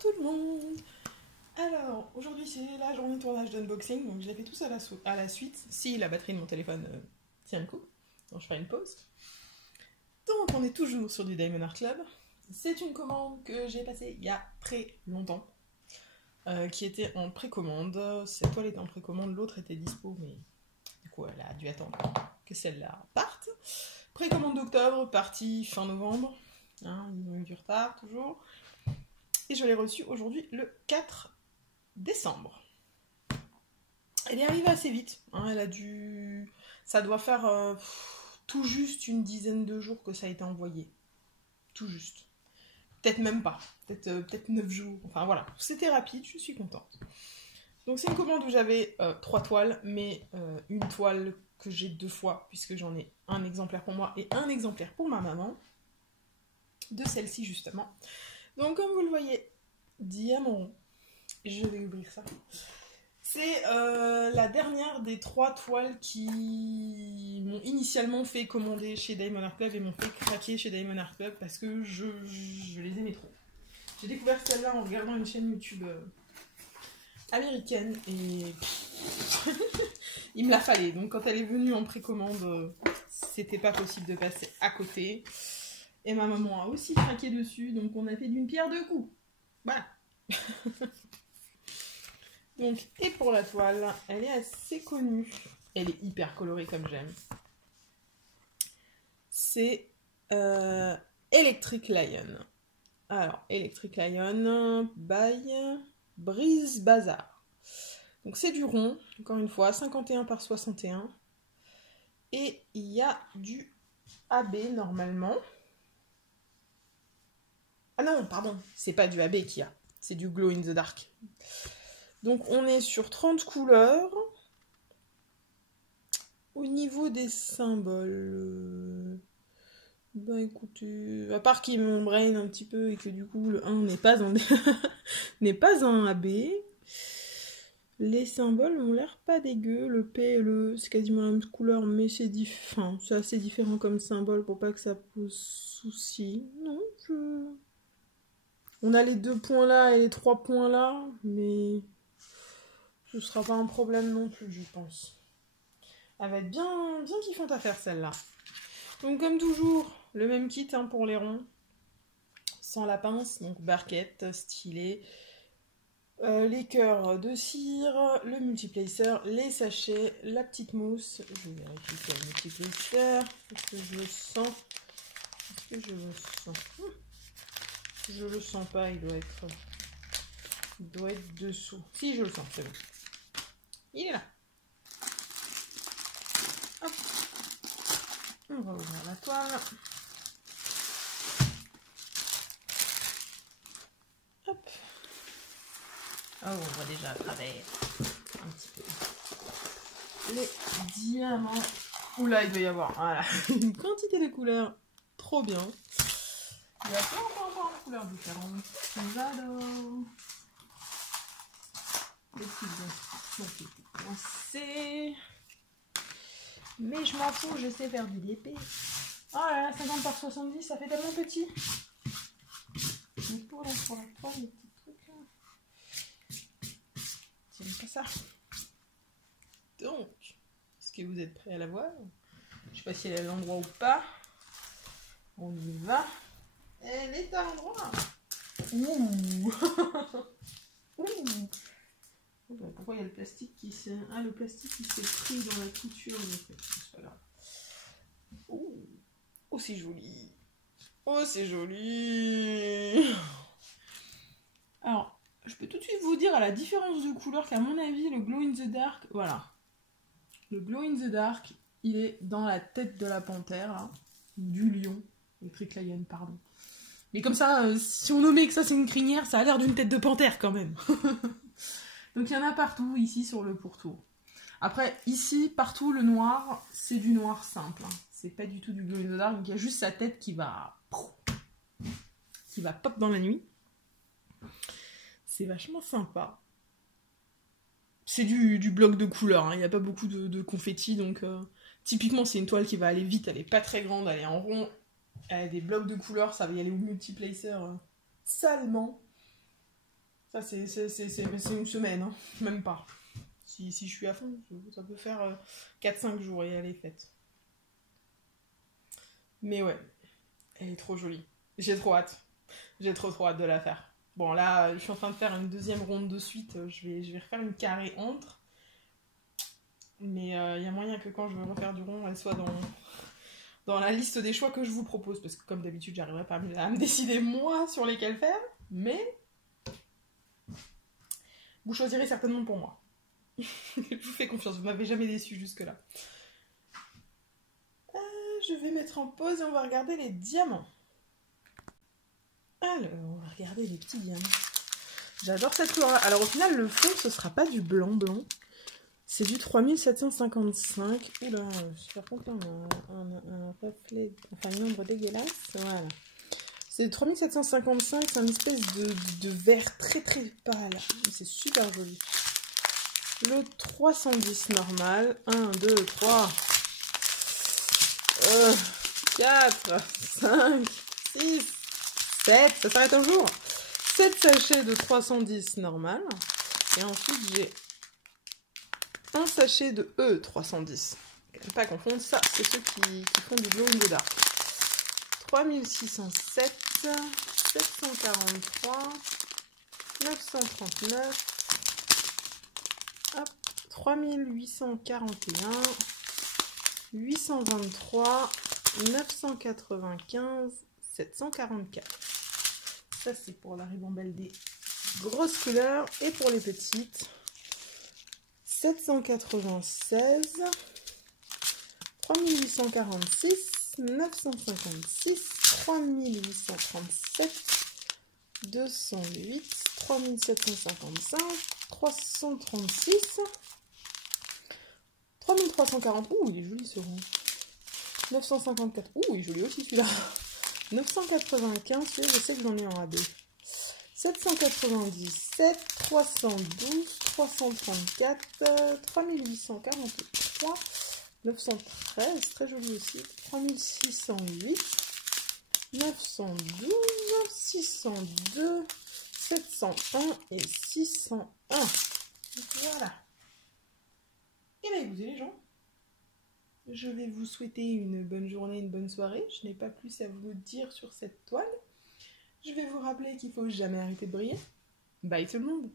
tout le monde. Alors, aujourd'hui c'est la journée de tournage d'unboxing, donc je les fais tous à la suite, si la batterie de mon téléphone tient le coup. Donc je ferai une pause. Donc on est toujours sur du Diamond Art Club. C'est une commande que j'ai passée il y a très longtemps, qui était en précommande. Cette toile était en précommande, l'autre était dispo, mais du coup elle a dû attendre que celle-là parte. Précommande d'octobre, partie fin novembre. Hein, ils ont eu du retard toujours. Et je l'ai reçue aujourd'hui le 4 décembre. Elle est arrivée assez vite. Hein, elle a dû... Ça doit faire tout juste une dizaine de jours que ça a été envoyé. Tout juste. Peut-être même pas. Peut-être 9 jours. Enfin voilà. C'était rapide, je suis contente. Donc c'est une commande où j'avais 3 toiles, mais une toile que j'ai 2 fois, puisque j'en ai un exemplaire pour moi et un exemplaire pour ma maman. De celle-ci justement. Donc comme vous le voyez, diamant, je vais ouvrir ça. C'est la dernière des 3 toiles qui m'ont initialement fait commander chez Diamond Art Club et m'ont fait craquer chez Diamond Art Club parce que je les aimais trop. J'ai découvert celle-là en regardant une chaîne YouTube américaine et il me la fallait. Donc quand elle est venue en précommande, c'était pas possible de passer à côté. Et ma maman a aussi craqué dessus, donc on a fait d'une pierre deux coups. Voilà. Donc, et pour la toile, elle est assez connue. Elle est hyper colorée comme j'aime. C'est Electric Lion. Alors, Electric Lion by Breeze Bazaar. Donc c'est du rond, encore une fois, 51 par 61. Et il y a du AB normalement. Ah non, pardon, c'est pas du AB qu'il y a, c'est du Glow in the Dark. Donc on est sur 30 couleurs. Au niveau des symboles, bah écoutez, à part qu'il m'embraye un petit peu et que du coup le 1 n'est pas un n'est pas un AB, les symboles ont l'air pas dégueu. Le P et le c'est quasiment la même couleur, mais c'est assez différent comme symbole pour pas que ça pose souci. Non, on a les 2 points là et les 3 points là, mais ce sera pas un problème non plus, je pense. Elle va être bien kiffante à faire celle-là. Donc comme toujours, le même kit hein, pour les ronds, sans la pince, donc barquette, stylet, les cœurs de cire, le multiplacer, les sachets, la petite mousse. Je vérifie qu'il y a le multiplacer. Est-ce que je le sens? Est-ce que je le sens? Je le sens pas, il doit être dessous. Si, je le sens, c'est bon. Il est là. Hop. On va ouvrir la toile. Hop. Oh, on voit déjà à travers un petit peu les diamants. Oula, il doit y avoir voilà, une quantité de couleurs. Trop bien. Il y a plein de couleurs différentes. J'adore. Les petites qui sont coincées. Mais je m'en fous, je sais faire du DP. Oh là là, 50 par 70, ça fait tellement petit. Mais pour la toile, les petits trucs là. C'est même pas ça. Donc, est-ce que vous êtes prêts à la voir? Je sais pas si elle est à l'endroit ou pas. On y va. Elle est à l'endroit. Ouh. Ouh. Pourquoi il y a le plastique qui s'est... Ah, le plastique qui s'est pris dans la couture. C'est pas grave. Oh, oh c'est joli. Oh, c'est joli. Alors, je peux tout de suite vous dire à la différence de couleur qu'à mon avis, le Glow in the Dark, voilà. Le Glow in the Dark, il est dans la tête de la panthère, là. Du lion. Electric Lion, pardon. Mais comme ça, si on nommait que ça c'est une crinière, ça a l'air d'une tête de panthère quand même. Donc il y en a partout, ici sur le pourtour. Après, ici, partout, le noir, c'est du noir simple. Hein. C'est pas du tout du Glow in the Dark, donc il y a juste sa tête qui va pop dans la nuit. C'est vachement sympa. C'est du bloc de couleurs, hein. Il n'y a pas beaucoup de confetti, donc typiquement c'est une toile qui va aller vite, elle est pas très grande, elle est en rond, elle a des blocs de couleurs, ça va y aller au multiplacer salement. Ça, c'est une semaine, hein. Même pas. Si je suis à fond, ça peut faire 4-5 jours et elle est faite. Mais ouais, elle est trop jolie. J'ai trop hâte. J'ai trop hâte de la faire. Bon, là, je suis en train de faire une deuxième ronde de suite. Je vais refaire une carré entre. Mais il y a moyen que quand je vais refaire du rond, elle soit dans la liste des choix que je vous propose. Parce que comme d'habitude, j'arriverai pas à me décider moi sur lesquels faire. Mais vous choisirez certainement pour moi. Je vous fais confiance, vous m'avez jamais déçu jusque-là. Je vais mettre en pause et on va regarder les diamants. Alors, on va regarder les petits diamants. J'adore cette couleur-là. Alors au final, le fond, ce sera pas du blanc. C'est du 3755. Oula, par contre, un reflet, enfin une ombre dégueulasse. Voilà. C'est du 3755, c'est une espèce de vert très très pâle. C'est super joli. Le 310 normal. 1, 2, 3, 4, 5, 6, 7. Ça s'arrête un jour. 7 sachets de 310 normal. Et ensuite, j'ai un sachet de E310. Ne pas confondre, ça, c'est ceux qui font du glow in the dark. 3607, 743, 939, hop, 3841, 823, 995, 744. Ça, c'est pour la ribambelle des grosses couleurs. Et pour les petites, 796, 3846, 956, 3837, 208, 3755, 336, 3340, ouh il est joli ce rond, 954, ouh il est joli aussi celui-là, 995, celui-là je sais que j'en ai en AB, 797, 312, 334, 3843, 913, très joli aussi, 3608, 912, 602, 701 et 601. Voilà. Et bien écoutez les gens, je vais vous souhaiter une bonne journée, une bonne soirée. Je n'ai pas plus à vous dire sur cette toile. Je vais vous rappeler qu'il ne faut jamais arrêter de briller. Bye tout le monde.